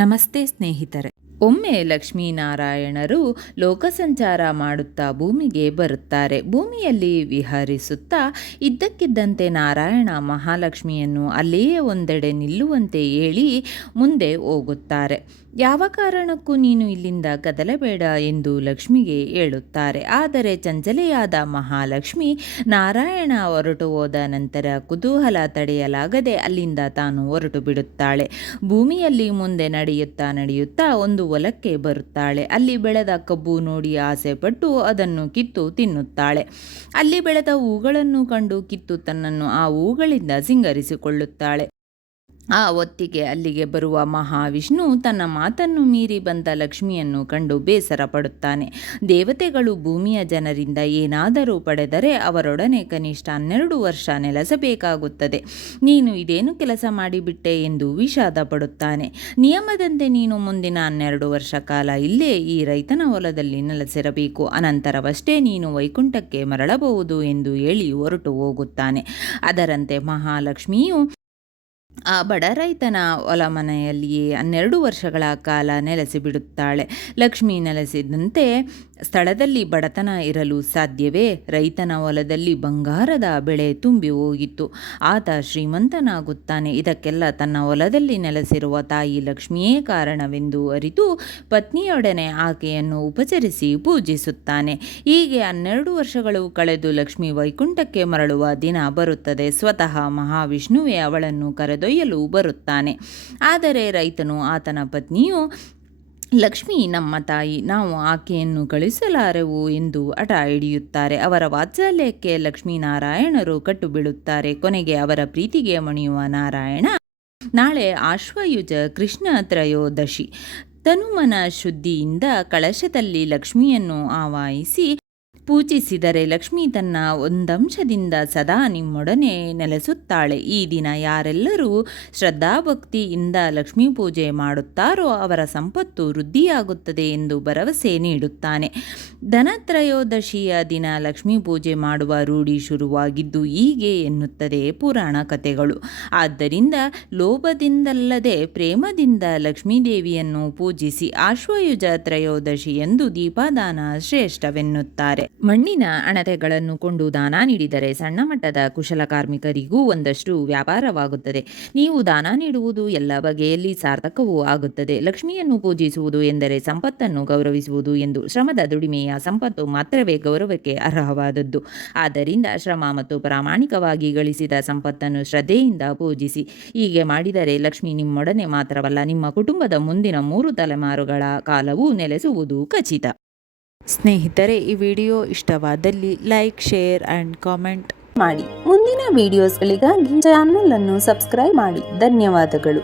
ನಮಸ್ತೆ ಸ್ನೇಹಿತರೆ. ಒಮ್ಮೆ ಲಕ್ಷ್ಮೀನಾರಾಯಣರು ಲೋಕಸಂಚಾರ ಮಾಡುತ್ತಾ ಭೂಮಿಗೆ ಬರುತ್ತಾರೆ. ಭೂಮಿಯಲ್ಲಿ ವಿಹರಿಸುತ್ತಾ ಇದ್ದಕ್ಕಿದ್ದಂತೆ ನಾರಾಯಣ ಮಹಾಲಕ್ಷ್ಮಿಯನ್ನು ಅಲ್ಲಿಯೇ ಒಂದೆಡೆ ನಿಲ್ಲುವಂತೆ ಹೇಳಿ ಮುಂದೆ ಹೋಗುತ್ತಾರೆ. ಯಾವ ಕಾರಣಕ್ಕೂ ನೀನು ಇಲ್ಲಿಂದ ಕದಲಬೇಡ ಎಂದು ಲಕ್ಷ್ಮಿಗೆ ಹೇಳುತ್ತಾರೆ. ಆದರೆ ಚಂಚಲೆಯಾದ ಮಹಾಲಕ್ಷ್ಮಿ ನಾರಾಯಣ ಹೊರಟು ಹೋದ ನಂತರ ಕುತೂಹಲ ತಡೆಯಲಾಗದೆ ಅಲ್ಲಿಂದ ತಾನು ಹೊರಟು ಬಿಡುತ್ತಾಳೆ. ಭೂಮಿಯಲ್ಲಿ ಮುಂದೆ ನಡೆಯುತ್ತಾ ಒಂದು ಹೊಲಕ್ಕೆ ಬರುತ್ತಾಳೆ. ಅಲ್ಲಿ ಬೆಳೆದ ಕಬ್ಬು ನೋಡಿ ಆಸೆಪಟ್ಟು ಅದನ್ನು ಕಿತ್ತು ತಿನ್ನುತ್ತಾಳೆ. ಅಲ್ಲಿ ಬೆಳೆದ ಹೂಗಳನ್ನು ಕಂಡು ಕಿತ್ತು ತನ್ನನ್ನು ಆ ಹೂಗಳಿಂದ ಸಿಂಗರಿಸಿಕೊಳ್ಳುತ್ತಾಳೆ. ಆ ಹೊತ್ತಿಗೆ ಅಲ್ಲಿಗೆ ಬರುವ ಮಹಾವಿಷ್ಣು ತನ್ನ ಮಾತನ್ನು ಮೀರಿ ಬಂದ ಲಕ್ಷ್ಮಿಯನ್ನು ಕಂಡು ಬೇಸರ ಪಡುತ್ತಾನೆ. ದೇವತೆಗಳು ಭೂಮಿಯ ಜನರಿಂದ ಏನಾದರೂ ಪಡೆದರೆ ಅವರೊಡನೆ ಕನಿಷ್ಠ 12 ವರ್ಷ ನೆಲೆಸಬೇಕಾಗುತ್ತದೆ. ನೀನು ಇದೇನು ಕೆಲಸ ಮಾಡಿಬಿಟ್ಟೆ ಎಂದು ವಿಷಾದ ಪಡುತ್ತಾನೆ. ನಿಯಮದಂತೆ ನೀನು ಮುಂದಿನ 12 ವರ್ಷ ಕಾಲ ಇಲ್ಲೇ ಈ ರೈತನ ಹೊಲದಲ್ಲಿ ನೆಲೆಸಿರಬೇಕು. ಅನಂತರವಷ್ಟೇ ನೀನು ವೈಕುಂಠಕ್ಕೆ ಮರಳಬಹುದು ಎಂದು ಹೇಳಿ ಹೊರಟು ಹೋಗುತ್ತಾನೆ. ಅದರಂತೆ ಮಹಾಲಕ್ಷ್ಮಿಯು ಆ ಬಡ ರೈತನ ಹೊಲಮನೆಯಲ್ಲಿಯೇ 12 ವರ್ಷಗಳ ಕಾಲ ನೆಲೆಸಿಬಿಡುತ್ತಾಳೆ. ಲಕ್ಷ್ಮಿ ನೆಲೆಸಿದಂತೆ ಸ್ಥಳದಲ್ಲಿ ಬಡತನ ಇರಲು ಸಾಧ್ಯವೇ? ರೈತನ ಹೊಲದಲ್ಲಿ ಬಂಗಾರದ ಬೆಳೆ ತುಂಬಿ ಹೋಗಿತ್ತು. ಆತ ಶ್ರೀಮಂತನಾಗುತ್ತಾನೆ. ಇದಕ್ಕೆಲ್ಲ ತನ್ನ ಹೊಲದಲ್ಲಿ ನೆಲೆಸಿರುವ ತಾಯಿ ಲಕ್ಷ್ಮಿಯೇ ಕಾರಣವೆಂದು ಅರಿತು ಪತ್ನಿಯೊಡನೆ ಆಕೆಯನ್ನು ಉಪಚರಿಸಿ ಪೂಜಿಸುತ್ತಾನೆ. ಹೀಗೆ 12 ವರ್ಷಗಳು ಕಳೆದು ಲಕ್ಷ್ಮಿ ವೈಕುಂಠಕ್ಕೆ ಮರಳುವ ದಿನ ಬರುತ್ತದೆ. ಸ್ವತಃ ಮಹಾವಿಷ್ಣುವೇ ಅವಳನ್ನು ಕರೆದೊಯ್ಯಲು ಬರುತ್ತಾನೆ. ಆದರೆ ರೈತನು ಆತನ ಪತ್ನಿಯು ಲಕ್ಷ್ಮಿ ನಮ್ಮ ತಾಯಿ, ನಾವು ಆಕೆಯನ್ನು ಕಳಿಸಲಾರೆವು ಎಂದು ಹಠ ಹಿಡಿಯುತ್ತಾರೆ. ಅವರ ವಾತ್ಸಲ್ಯಕ್ಕೆ ಲಕ್ಷ್ಮೀನಾರಾಯಣರು ಕಟ್ಟು ಬೀಳುತ್ತಾರೆ. ಕೊನೆಗೆ ಅವರ ಪ್ರೀತಿಗೆ ಮಣಿಯುವ ನಾರಾಯಣ ನಾಳೆ ಆಶ್ವಯುಜ ಕೃಷ್ಣ ತ್ರಯೋದಶಿ ತನುಮನ ಶುದ್ಧಿಯಿಂದ ಕಳಶದಲ್ಲಿ ಲಕ್ಷ್ಮಿಯನ್ನು ಆವಾಹಿಸಿ ಪೂಜಿಸಿದರೆ ಲಕ್ಷ್ಮಿ ತನ್ನ ಒಂದಂಶದಿಂದ ಸದಾ ನಿಮ್ಮೊಡನೆ ನೆಲೆಸುತ್ತಾಳೆ. ಈ ದಿನ ಯಾರೆಲ್ಲರೂ ಶ್ರದ್ಧಾಭಕ್ತಿಯಿಂದ ಲಕ್ಷ್ಮೀ ಪೂಜೆ ಮಾಡುತ್ತಾರೋ ಅವರ ಸಂಪತ್ತು ವೃದ್ಧಿಯಾಗುತ್ತದೆ ಎಂದು ಭರವಸೆ ನೀಡುತ್ತಾನೆ. ಧನತ್ರಯೋದಶಿಯ ದಿನ ಲಕ್ಷ್ಮೀ ಪೂಜೆ ಮಾಡುವ ರೂಢಿ ಶುರುವಾಗಿದ್ದು ಹೀಗೆ ಎನ್ನುತ್ತದೆ ಪುರಾಣ ಕಥೆಗಳು. ಆದ್ದರಿಂದ ಲೋಭದಿಂದಲ್ಲದೆ ಪ್ರೇಮದಿಂದ ಲಕ್ಷ್ಮೀದೇವಿಯನ್ನು ಪೂಜಿಸಿ ಆಶ್ವಯುಜ ತ್ರಯೋದಶಿ ಎಂದು ದೀಪದಾನ ಶ್ರೇಷ್ಠವೆನ್ನುತ್ತಾರೆ. ಮಣ್ಣಿನ ಅಣತೆಗಳನ್ನು ಕೊಂಡು ದಾನ ನೀಡಿದರೆ ಸಣ್ಣ ಮಟ್ಟದ ಕುಶಲಕಾರ್ಮಿಕರಿಗೂ ಒಂದಷ್ಟು ವ್ಯಾಪಾರವಾಗುತ್ತದೆ. ನೀವು ದಾನ ನೀಡುವುದು ಎಲ್ಲ ಬಗೆಯಲ್ಲಿ ಸಾರ್ಥಕವೂ ಆಗುತ್ತದೆ. ಲಕ್ಷ್ಮಿಯನ್ನು ಪೂಜಿಸುವುದು ಎಂದರೆ ಸಂಪತ್ತನ್ನು ಗೌರವಿಸುವುದು ಎಂದು. ಶ್ರಮದ ದುಡಿಮೆಯ ಸಂಪತ್ತು ಮಾತ್ರವೇ ಗೌರವಕ್ಕೆ ಅರ್ಹವಾದದ್ದು. ಆದ್ದರಿಂದ ಶ್ರಮ ಮತ್ತು ಪ್ರಾಮಾಣಿಕವಾಗಿ ಗಳಿಸಿದ ಸಂಪತ್ತನ್ನು ಶ್ರದ್ಧೆಯಿಂದ ಪೂಜಿಸಿ. ಹೀಗೆ ಮಾಡಿದರೆ ಲಕ್ಷ್ಮಿ ನಿಮ್ಮೊಡನೆ ಮಾತ್ರವಲ್ಲ, ನಿಮ್ಮ ಕುಟುಂಬದ ಮುಂದಿನ 3 ತಲೆಮಾರುಗಳ ಕಾಲವೂ ನೆಲೆಸುವುದು ಖಚಿತ. ಸ್ನೇಹಿತರೆ, ಈ ವಿಡಿಯೋ ಇಷ್ಟವಾದಲ್ಲಿ ಲೈಕ್, ಶೇರ್ ಆ್ಯಂಡ್ ಕಾಮೆಂಟ್ ಮಾಡಿ. ಮುಂದಿನ ವಿಡಿಯೋಸ್ಗಳಿಗಾಗಿ ಚಾನಲ್ ಅನ್ನು ಸಬ್ಸ್ಕ್ರೈಬ್ ಮಾಡಿ. ಧನ್ಯವಾದಗಳು.